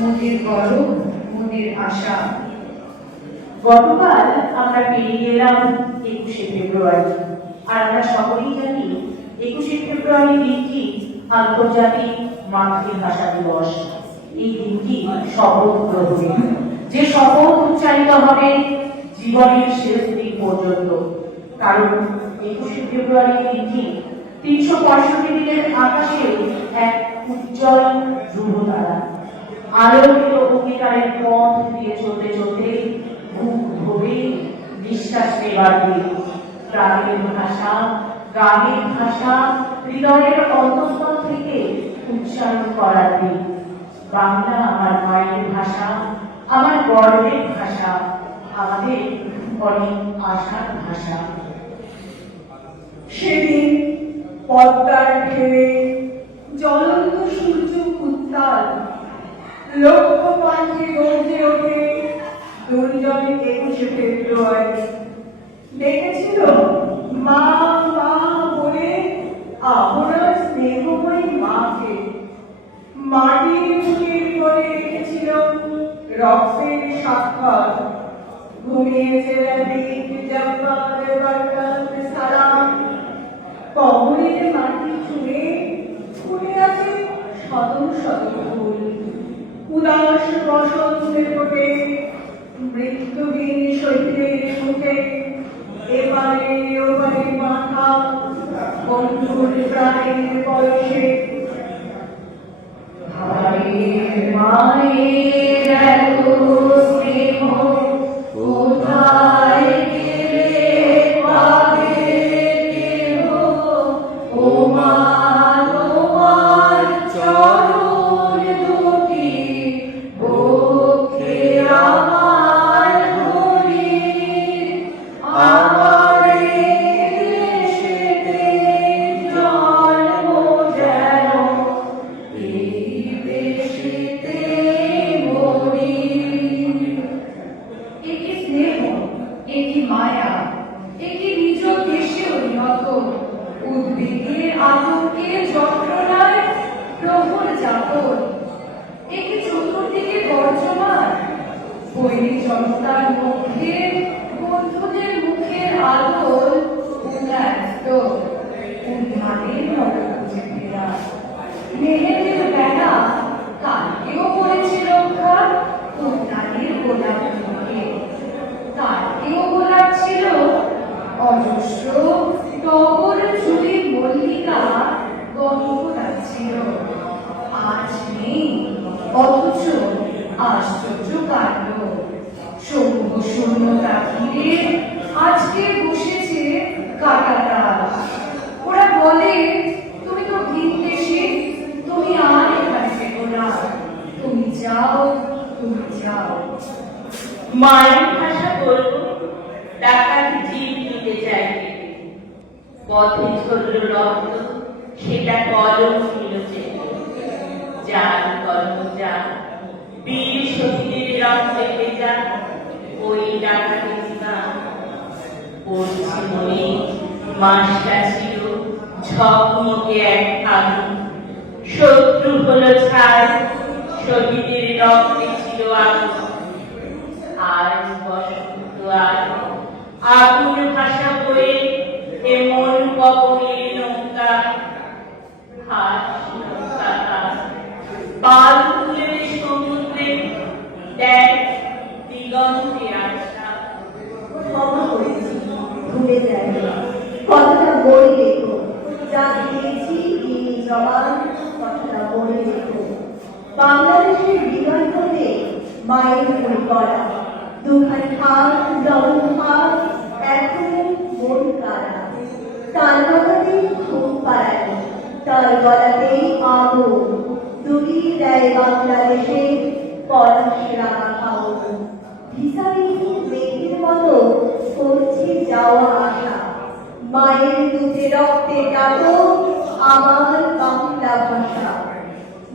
মনের গরম, মনের আশা। গতকাল আমরা পেরিয়ে গেলাম 21শে ফেব্রুয়ারি, আর আমরা সকলেই জানি 21শে ফেব্রুয়ারি দিনটি আন্তর্জাতিক মাতৃভাষা দিবস। এই দিনটি শপথ গ্রহণের, যে শপথ উচ্চারিত হবে জীবনের শেষ দিন পর্যন্ত। কারণ 21শে ফেব্রুয়ারি দিনটি 365 দিনের আকাশে এক উজ্জ্বল ধ্রুব তারা। আলোকিত অঙ্গীকারের পথ দিয়ে চলতে চলতে বুক ভরে নিঃশ্বাস নেবার দিন। প্রাণের ভাষা, গানের ভাষা, হৃদয়ের অন্তঃস্থল থেকে উচ্চারণ করার দিন। বাংলা আমার মায়ের ভাষা, আমার গর্বের ভাষা, আমাদের অনেক আশার ভাষা। সেদিন পদ্মার ঢেউয়ে জ্বলন্ত সূর্য উত্তাল, লক্ষ পাখি গর্জে ওঠে দুর্জয় 21শে ফেব্রুয়ারি। দেখেছিল মা মা বলে আপনার স্নেহময়ী মাকে। মাটির বুকের করে রেখেছিল রক্তের সাক্ষাৎ। ঘুমিয়েছে রাবিক জব্বার বরকত সালাম। কবরের মাটি ছুঁয়ে ফুটে আছে শত শত ফুল। উদাস বসন্তের কোটে মৃত্যুহীন শহীদের মুখে এপারে ওপারে মাথা বন্ধুর প্রাণের পরশে। ভাইয়ের মায়ের এত স্নেহ কোথায় গেলে পাবে কেহ? ও মা তোমার চরণ দুটি বক্ষে আমার ধরি। আমার দেশেতে জন্ম যেন এই দেশেতে মরি। একি স্নেহ, একি মায়া, একি নিজ দেশে উন্নত। উদ্বেগের আতঙ্কে যন্ত্রণায় প্রহর যাপন। একি চতুর্দিকে গর্জমান বৈরী জনতার মধ্যে বন্ধুদের মুখের আলোর উন্নায়িত। উন্মাদের মতো খুঁজে ফেরা মেহেদের বেলা কালকেও পড়েছিল রক্ষা উন্নাদের গোলাপ মুখে। কালকেও গোলাপ ছিল অজস্র টগর চুলি মল্লিকা গন্ধ লাগছিল। আজ নেই, অথচ আশ্চর্য কাণ্ড। সমূহ শূন্যতা ঘিরে আজকে বসেছে কাঁটাতাল। ওরা বলে তুমি তো ভিনদেশে, তুমি আর এখানে থেকো না, তুমি যাও, তুমি যাও। মায়ের ভাষা বলবো, ডাকাত জীব নিতে চাইবে। পথে ঝরল রক্ত, সেটা কলম ছিল যে। যার কলম যা, বীর শহীদের রক্তে ভেজা, ওই ডাকাতের নাম পড়ছি মনে। মাসটা ছিল ঝকমকে এক আগুন। শত্রু হলো ছাই, শহীদের রক্তে ছিল আগুন। আর বসন্ত আর আগুন ভাষা বয়ে এমন পবনের নৌকা। ভাসি নৌকাটা পাল তুলে সমুদ্রে, দেখ দিগন্তে আশা। ক্ষমা করেছি, ভুলে যাই কথাটা বলে রেখো। যা দিয়েছি এই জবান, কথাটা বলে রেখো। বাংলাদেশের হৃদয় হতে মায়ের বই করা দুখানি হাত, দমন হাত, এখনো মন কারা। তার গলাতেই ঘুম পাড়ায়, তার গলাতেই আগুন। দুটি দেয় বাংলাদেশে পরশ রাঙা খাওন। ভিসাবিহীন মেঘের মতো করছে যাওয়া আসা। মায়ের দুধে রক্তে ডাকো আমার বাংলা ভাষা।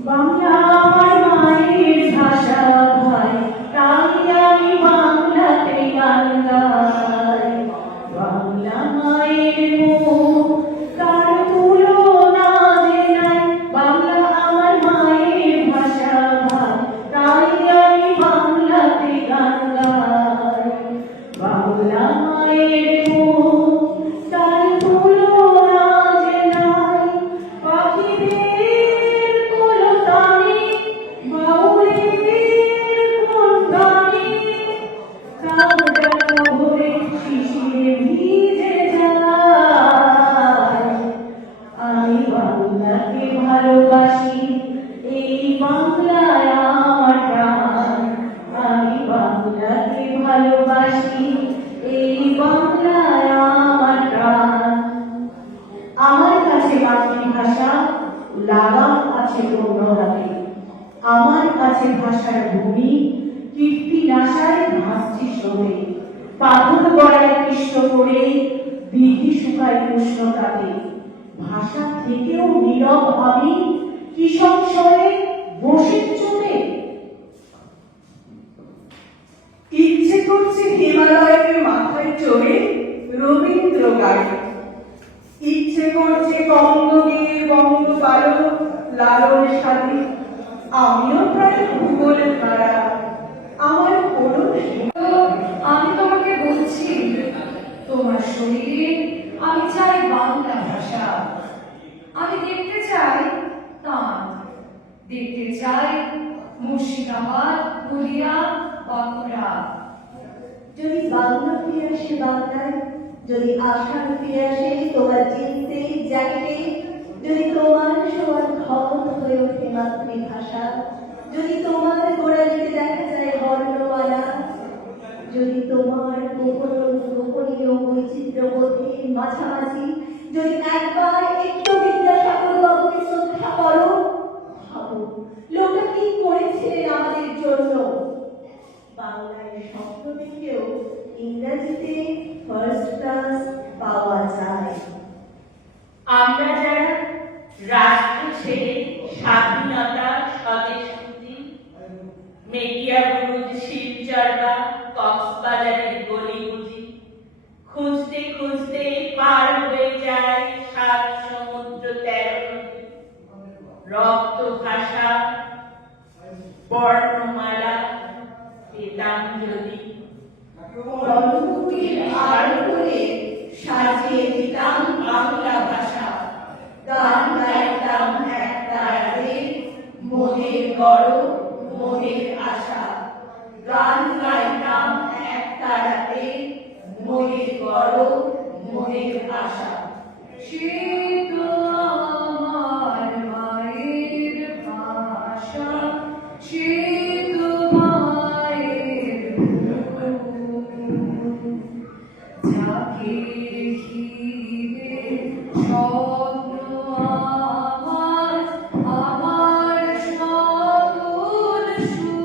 বাংলা আমার মায়ের ভাষা ভাই, তাই আমি বাংলাতে গান গাই। বাংলা মায়ের মুখ, তার তুলনা যে নাই। বাংলা আমার মায়ের ভাষা ভাই, তাই ভালোবাসি, এই বাংলায় আমার প্রাণ। আমি বাংলাকে ভালোবাসি, এই বাংলায় আমার প্রাণ। আমার কাছে মাতৃভাষা, লাগাম আছে অন্য হাতে। আমার কাছে ভাষার ভূমি, কীর্তি নাশায় ভাসছি সরে। পাথর গড়ায় কৃষ্ণ করে, দিঘি শুকায় কৃষ্ণ কাটে। ভাষা থেকেও নীরব আমি, কি সংশয়ে বসে চলে। ইচ্ছে করছে হিমালয়ের মাথায় চড়ে রবীন্দ্র গানে, ইচ্ছে করছে বঙ্গবীর বঙ্গবারো লালন সাথে। আমিও প্রায় ভূগোলে ধারা, আমার কোনো আমি তোমাকে বলছি, তোমার শরীরে আমি চাই বাংলা ভাষা। আমি দেখতে চাই তাঁত, দেখতে চাই মুর্শিদাবাদ, পুরিয়া, বাঁকুড়া। যদি বাংলা ফিরে আসে বাংলায়, যদি আশার ফিরে আসে তোমার চিনতে জ্যাকেটে, যদি তোমার সবার ক্ষমত হয়ে ওঠে মাতৃভাষা, যদি তোমার গোড়ালিতে দেখা যায় বর্ণমালা, যদি তোমার গোপনীয় বৈচিত্র্যবোধের মাঝামাঝি, যদি একবার একটু বিদ্যাসাগর বাবুকে শ্রদ্ধা করো, ভাবো লোকটা কি করেছিলেন আমাদের জন্য। বাংলায় স্বপ্ন দেখেও ইংরেজিতে ফার্স্ট ক্লাস পাওয়া যায়। আমরা যারা রাষ্ট্র ছেড়ে স্বাধীনতা, স্বদেশপ্রীতি, মেটিয়াবুরুজ, শিলচর বা কক্সবাজারের গলিগুলি খুঁজতে খুঁজতে পার হয়ে যায় 7 সমুদ্র 13 নদী। রক্ত ভাষা, বর্ণমালা পেতাম যদি, বনকুটির আড় করে সাজিয়ে দিতাম বাংলা ভাষা। গান গাইতাম এক তারাতে, মনের গরব মনের আশা। গান গাইতাম এক তারাতে, মনের গরব মনের আশা। সে তো আমার মায়ের ভাষা, সে তো মায়ের ভূমি। যাকে ঘিরে স্বপ্ন আমার, আমার সকল সুখ।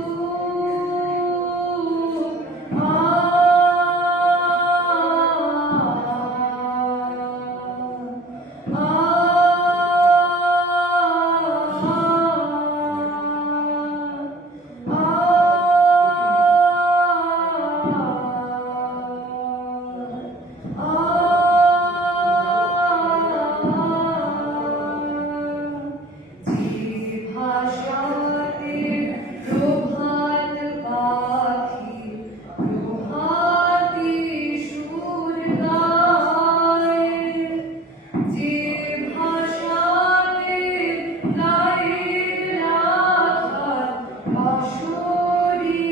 ভাষাতে প্রভাত পাখি প্রভাতী সুর গায়, যে ভাষাতে গায়ের রাখাল বাঁশরি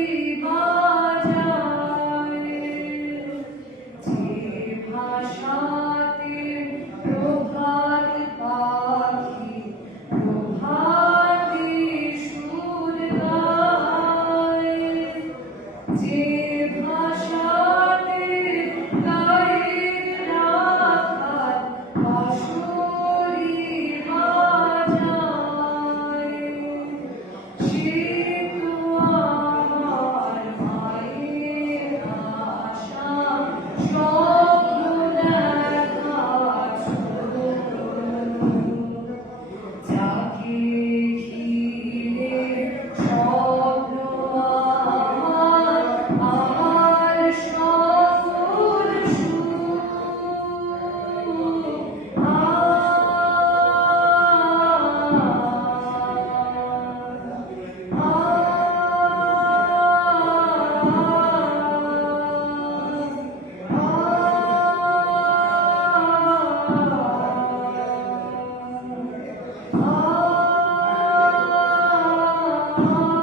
বাজায়, যে ভাষাতে প্রভাত পাখি প্রভাতী সুর গায়, যে ভাষাতে গায়ের রাখাল বাঁশরি বাজায়, সে তো আমার মায়ের আশা, স্বপ্ন দেখার সুর। যাকে ঘিরে স্বপ্ন আমার, আমার সকল সুখ। Ah